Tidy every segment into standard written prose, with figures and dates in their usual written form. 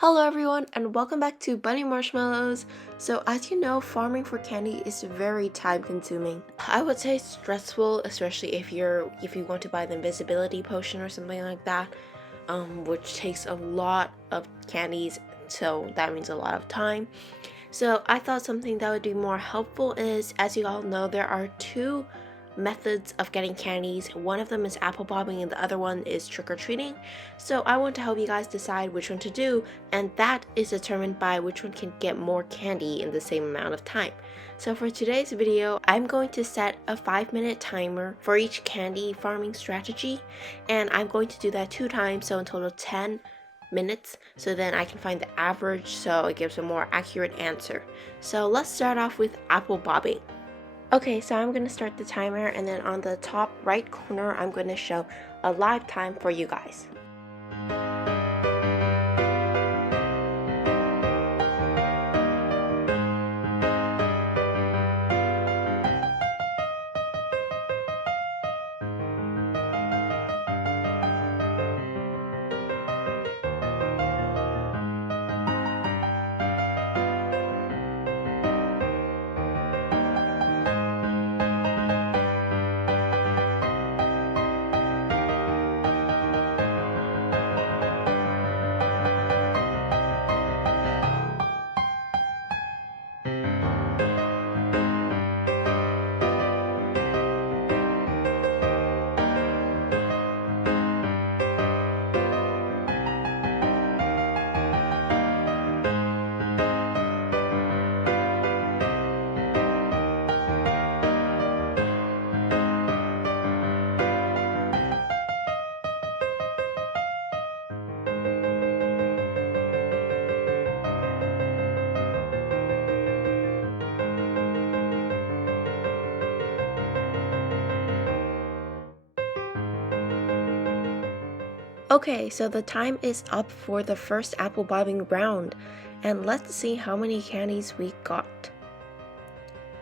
Hello everyone and welcome back to Bunny Marshmallows. So as you know, farming for candy is very time consuming. I would say stressful, especially if you want to buy the invisibility potion or something like that, which takes a lot of candies, so that means a lot of time. So I thought something that would be more helpful is, as you all know, there are two methods of getting candies. One of them is apple bobbing and the other one is trick-or-treating. So I want to help you guys decide which one to do, and that is determined by which one can get more candy in the same amount of time. So for today's video, I'm going to set a 5-minute timer for each candy farming strategy, and I'm going to do that 2 times, so in total 10 minutes, so then I can find the average so it gives a more accurate answer. So let's start off with apple bobbing. Okay, so I'm going to start the timer, and then on the top right corner I'm going to show a live time for you guys. Okay, so the time is up for the first apple bobbing round, and let's see how many candies we got.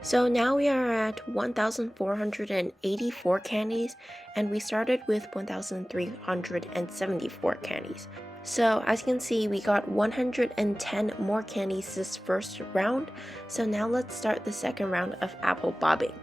So now we are at 1,484 candies, and we started with 1,374 candies. So as you can see, we got 110 more candies this first round, so now let's start the second round of apple bobbing.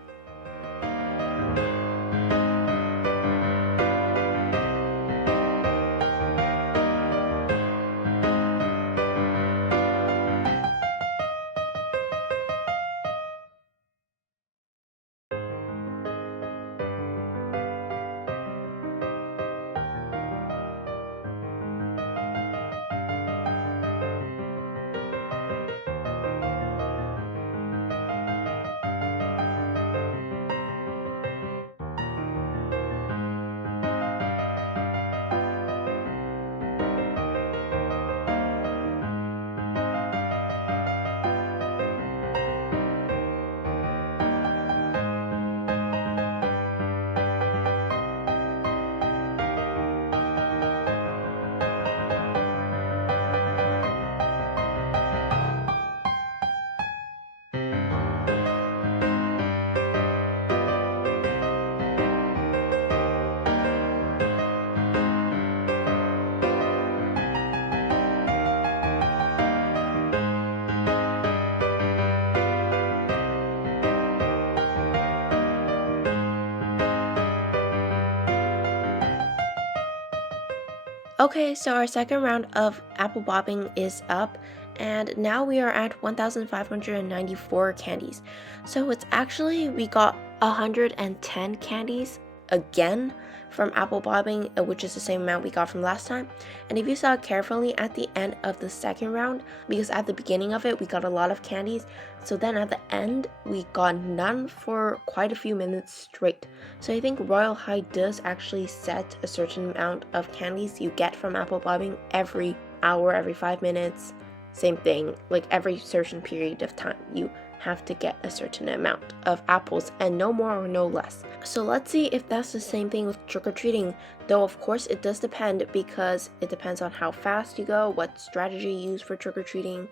Okay, so our second round of apple bobbing is up, and now we are at 1,594 candies. So it's actually, we got 110 candies again from apple bobbing, which is the same amount we got from last time. And if you saw carefully at the end of the second round, because at the beginning of it we got a lot of candies, so then at the end we got none for quite a few minutes straight. So I think Royal High does actually set a certain amount of candies you get from apple bobbing every hour, every 5 minutes. Same thing, like every certain period of time you have to get a certain amount of apples, and no more or no less. So let's see if that's the same thing with trick-or-treating, though of course it does depend, because it depends on how fast you go, what strategy you use for trick-or-treating,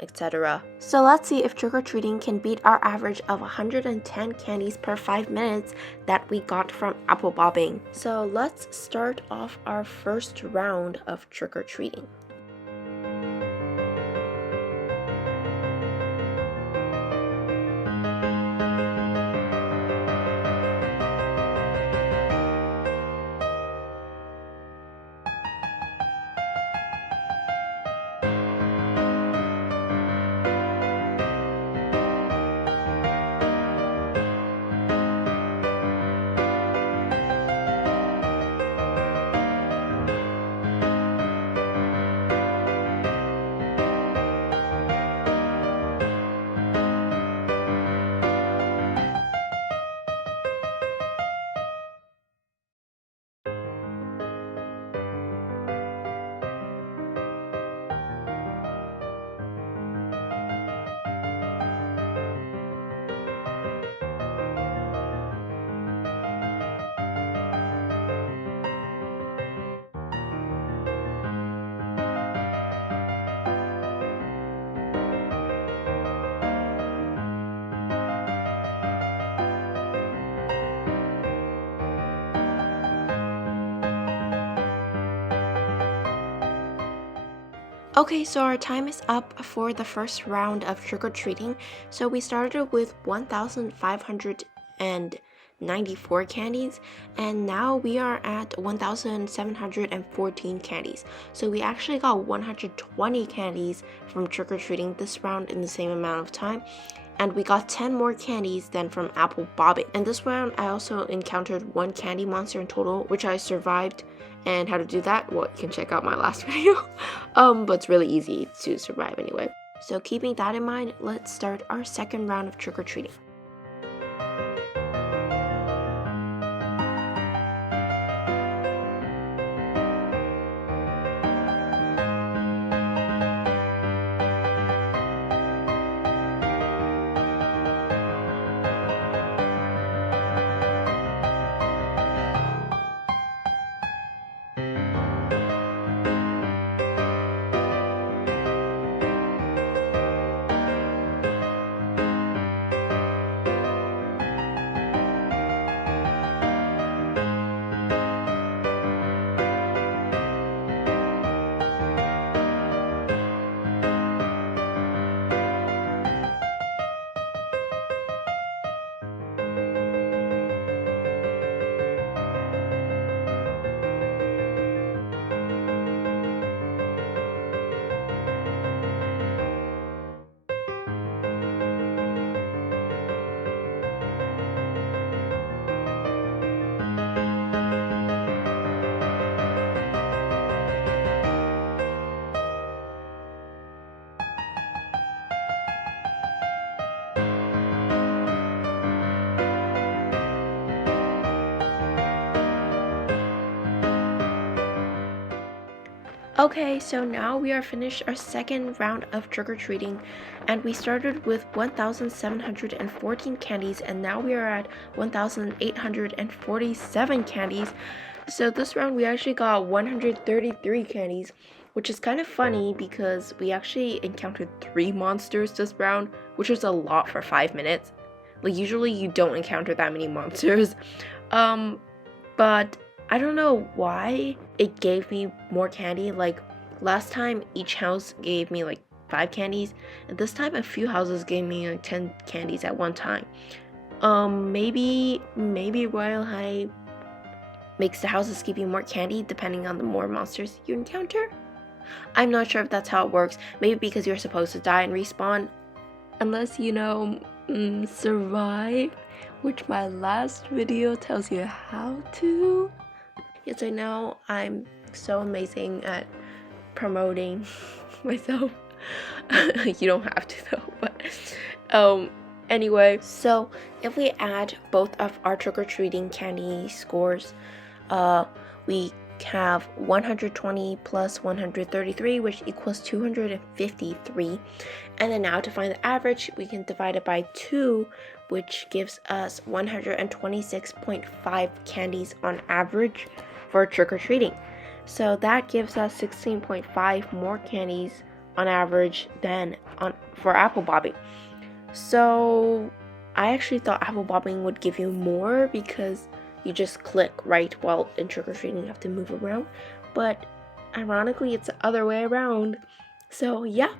etc. So let's see if trick-or-treating can beat our average of 110 candies per 5 minutes that we got from apple bobbing. So let's start off our first round of trick-or-treating. Okay, so our time is up for the first round of trick-or-treating. So we started with 1,594 candies, and now we are at 1,714 candies. So we actually got 120 candies from trick-or-treating this round in the same amount of time. And we got 10 more candies than from apple bobbing. And this round, I also encountered one candy monster in total, which I survived. And how to do that, well, you can check out my last video. But it's really easy to survive anyway. So keeping that in mind, let's start our second round of trick-or-treating. Okay, so now we are finished our second round of trick-or-treating, and we started with 1,714 candies, and now we are at 1,847 candies. So this round we actually got 133 candies, which is kind of funny because we actually encountered 3 monsters this round, which was a lot for 5 minutes. Like usually you don't encounter that many monsters. But I don't know why it gave me more candy. Like last time each house gave me like 5 candies, and this time a few houses gave me like 10 candies at one time. Maybe Royale High makes the houses give you more candy depending on the more monsters you encounter. I'm not sure if that's how it works. Maybe because you're supposed to die and respawn unless you know survive, which my last video tells you how to. Yes, I know I'm so amazing at promoting myself. You don't have to though, but anyway, so if we add both of our trick-or-treating candy scores, we have 120 plus 133, which equals 253. And then now to find the average, we can divide it by 2, which gives us 126.5 candies on average for trick-or-treating. So that gives us 16.5 more candies on average than for apple bobbing. So I actually thought apple bobbing would give you more because you just click, right? While in trick-or-treating you have to move around, but ironically it's the other way around. So yeah,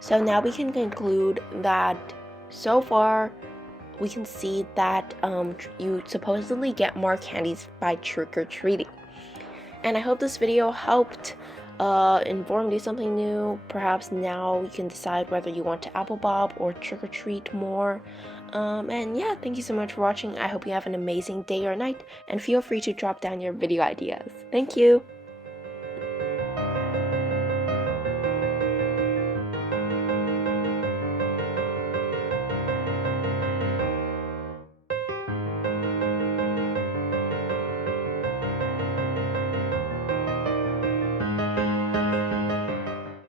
so now we can conclude that so far we can see that you supposedly get more candies by trick-or-treating. And I hope this video helped informed you something new. Perhaps now you can decide whether you want to apple bob or trick-or-treat more. And yeah, thank you so much for watching. I hope you have an amazing day or night, and feel free to drop down your video ideas. Thank you!